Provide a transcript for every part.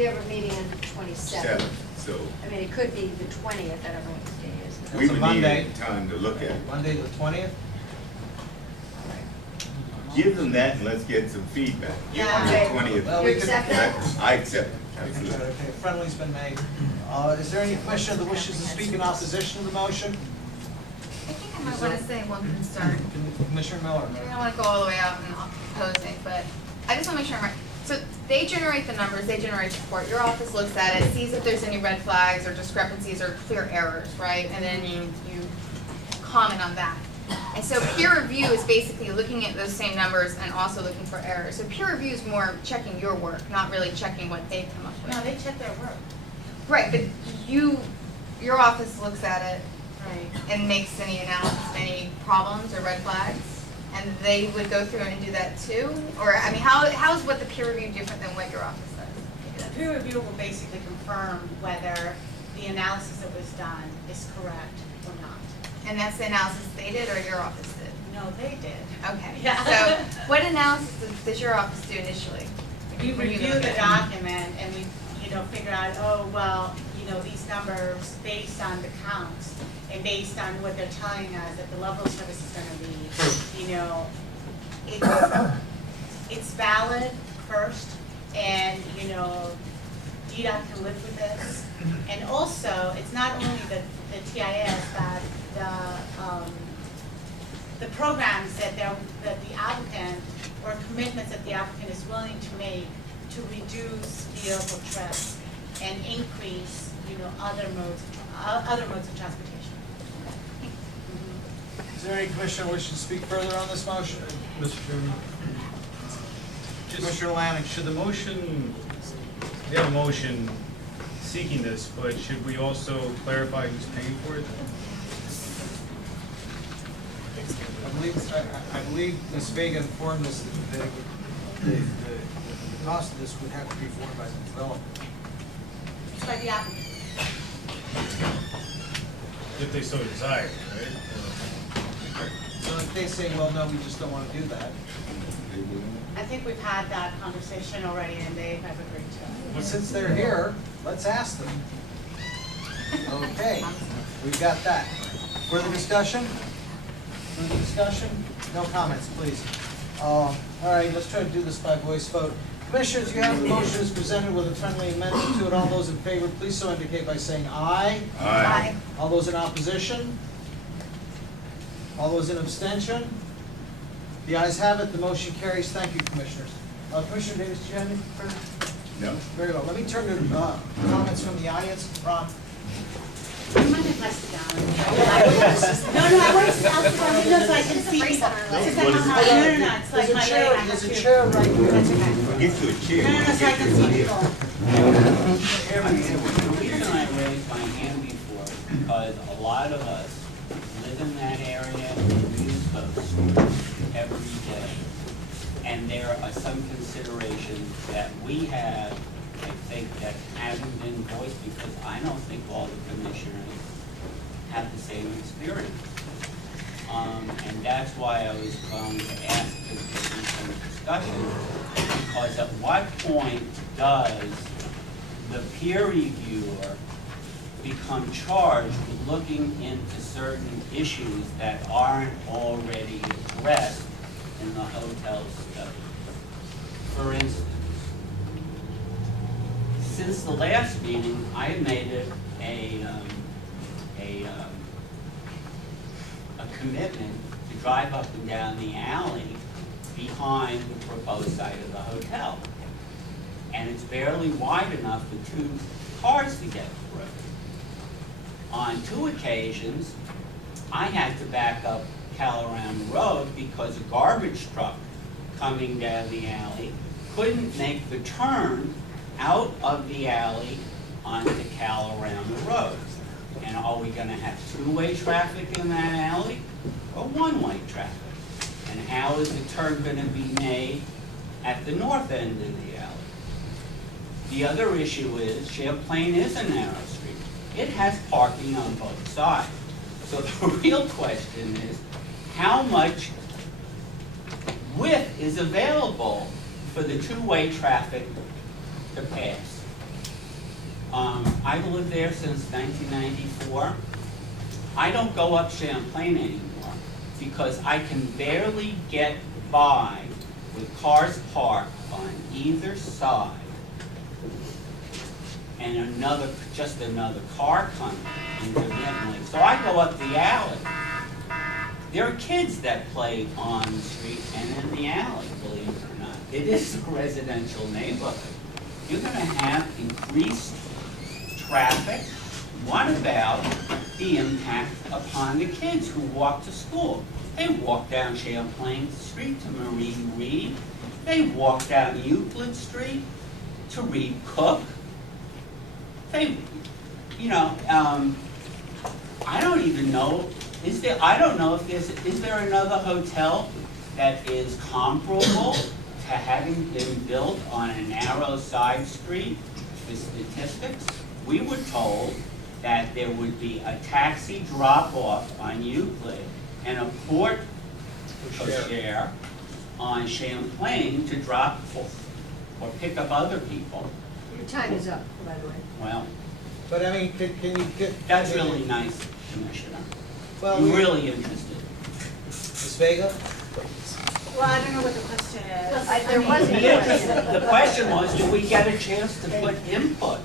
We have a meeting on the 27th. So I mean, it could be the 20th, I don't know what the day is. we That's a would Monday. need time to look at it. Monday the 20th? Give them that and let's get some feedback. Give them Okay. the 20th. Well, You we can- accept that? I accept it, We can try absolutely. to, okay, friendly's been made. Is there any commissioner that wishes to speak in opposition to the motion? I think I might want to say one concern. Commissioner Miller? Maybe I don't want to go all the way out and opposing, but I just want to make sure I'm right. So they generate the numbers, they generate the report. Your office looks at it, sees if there's any red flags or discrepancies or clear errors, right? And then you comment on that. And so peer review is basically looking at those same numbers and also looking for errors. So peer review is more checking your work, not really checking what they've come up with. No, they check their work. Right, but your office looks at it Right. and makes any analysis of any problems or red flags? And they would go through and do that too? Or, I mean, how is what the peer review different than what your office does? The peer review will basically confirm whether the analysis that was done is correct or not. And that's the analysis they did or your office did? No, they did. Okay. Yeah. So what analysis does your office do initially? We When you review look the at it? document and we, figure out, oh, well, these numbers based on the counts and based on what they're telling us that the level of service is gonna be, it's valid first and, DDOT can live with this. And also, it's not only the TIS, but the programs that the applicant, or commitments that the applicant is willing to make to reduce vehicle trips and increase, other modes of transportation. Is there any commissioner wishing to speak further on this motion? Mr. Chairman, Commissioner Lanning? should the motion, we have a motion seeking this, but should we also clarify who's paying for it? I believe Ms. Vega informed us that the cost of this would have to be borne by the developer. It's by the applicant. If they so desire, right? So if they say, well, no, we just don't want to do that, I think we've had that conversation already and they have agreed to it. well, since they're here, let's ask them. Okay, we've got that. Further discussion? Further discussion? No comments, please. All right, let's try to do this by voice vote. Commissioners, you have the motion as presented with a friendly amendment to it. All those in favor, please so indicate by saying aye. Aye. All those in opposition? All those in abstention? The ayes have it, the motion carries. Thank you, Commissioners. Commissioner Davis, do you have any further? No? Very well. Let me turn to comments from the audience. Ron? You might have less down. No, I want to sit down so I can see people. It's like, no, it's like my leg, I have There's a to. chair right there. That's okay. Get you a chair. No, so I can see people. The reason I raised my hand before is because a lot of us live in that area and use those every day. And there are some considerations that we have, I think, that haven't been voiced because I don't think all the commissioners have the same experience. And that's why I was going to ask to get some discussion, because at what point does the peer reviewer become charged with looking into certain issues that aren't already addressed in the hotel study? For instance, since the last meeting, I made it a commitment to drive up and down the alley behind the proposed site of the hotel. And it's barely wide enough for two cars to get through. On two occasions, I had to back up Caloran Road because a garbage truck coming down the alley couldn't make the turn out of the alley onto Caloran Road. And are we gonna have two-way traffic in that alley or one-way traffic? And how is the turn gonna be made at the north end of the alley? The other issue is Champlain is a narrow street. It has parking on both sides. So the real question is, how much width is available for the two-way traffic to pass? I've lived there since 1994. I don't go up Champlain anymore because I can barely get by with cars parked on either side and just another car coming intermittently. So I go up the alley. There are kids that play on the street and in the alley, believe it or not. It is a residential neighborhood. You're gonna have increased traffic. What about the impact upon the kids who walk to school? They walk down Champlain Street to Marie Reed. They walk down Euclid Street to read Cook. They, I don't even know, I don't know if is there another hotel that is comparable to having been built on a narrow side street? The statistics, we were told that there would be a taxi drop-off on Euclid and a port share on Champlain to drop or pick up other people. Your time is up, by the way. Well, But I mean, can you get? that's really nice, Commissioner. Well, I'm really interested. Ms. Vega? Well, I don't know what the question is. There wasn't a question. The question was, do we get a chance to put input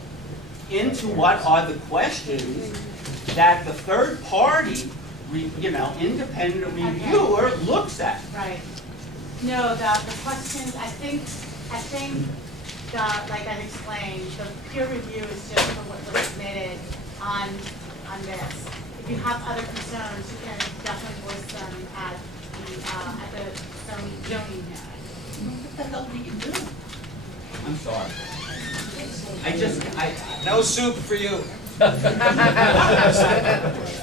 into what are the questions that the third party, independent reviewer looks at? Right. No, the questions, I think, like I've explained, the peer review is just for what was submitted on this. If you have other concerns, you can definitely voice them at the zoning hearing. What the hell do you do? I'm sorry. No soup for you.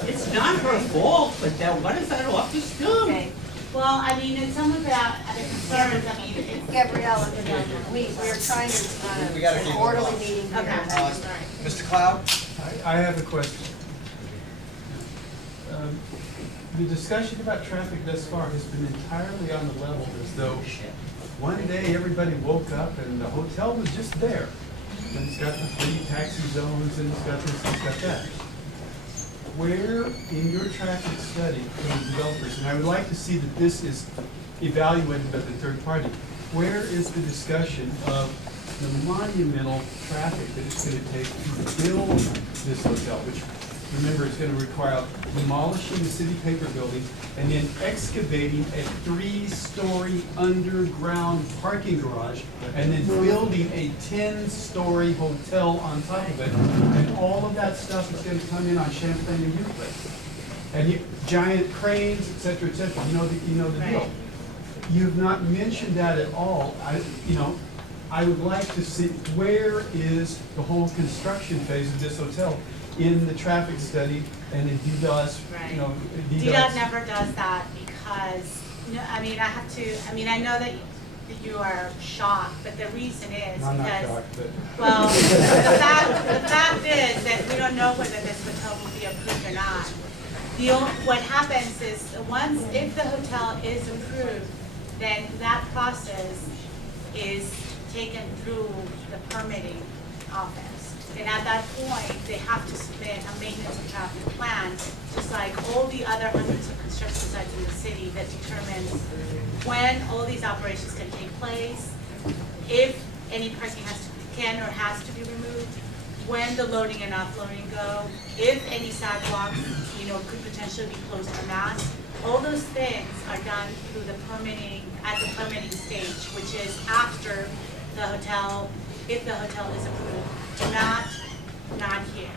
It's not her fault, but what does that office do? Okay, Well, I mean, in some of the concerns, I mean, it's. Gabriella, we're trying to, We gotta an keep orderly moving meeting here. Okay, sorry. Mr. Cloud? I have a question. The discussion about traffic thus far has been entirely on the level as though one day everybody woke up and the hotel was just there. And it's got the 3 taxi zones and it's got this, it's got that. Where in your traffic study from the developers, and I would like to see that this is evaluated by the third party, where is the discussion of the monumental traffic that it's going to take to build this hotel, which remember is going to require demolishing the city paper building and then excavating a 3-story underground parking garage and then building a 10-story hotel on top of it. And all of that stuff is going to come in on Champlain and Euclid. And giant cranes, et cetera, et cetera. You know the deal. Right. You've not mentioned that at all. I would like to see where is the whole construction phase of this hotel in the traffic study and in DDOS, DDOT never does that because, I know that you are shocked, but the reason is I'm not because, shocked, but. well, the fact is that we don't know whether this hotel will be approved or not. What happens is, if the hotel is approved, then that process is taken through the permitting office. And at that point, they have to submit a maintenance and traffic plan, just like all the other hundreds of construction sites in the city that determines when all these operations can take place, if any parking can or has to be removed, when the loading and offloading go, if any sidewalks, could potentially be closed or not. All those things are done through the permitting, at the permitting stage, which is after the hotel, if the hotel is approved, not here.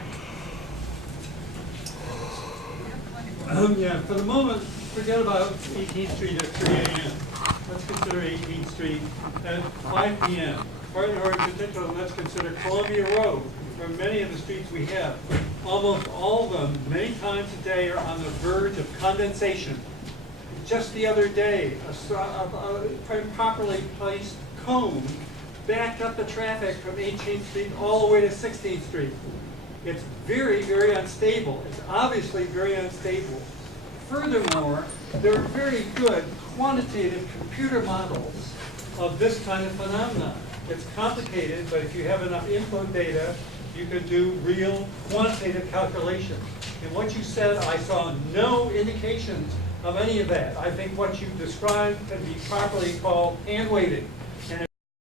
Yeah, for the moment, forget about 18th Street at 3 a.m. Let's consider 18th Street at 5 p.m. Or in particular, let's consider Columbia Road. For many of the streets we have, almost all of them, many times a day, are on the verge of condensation. Just the other day, a properly placed cone backed up the traffic from 18th Street all the way to 16th Street. It's very, very unstable. It's obviously very unstable. Furthermore, there are very good quantitative computer models of this kind of phenomenon. It's complicated, but if you have enough input data you could do real quantitative calculations. In what you said, I saw no indications of any of that. I think what you described can be properly called hand waving.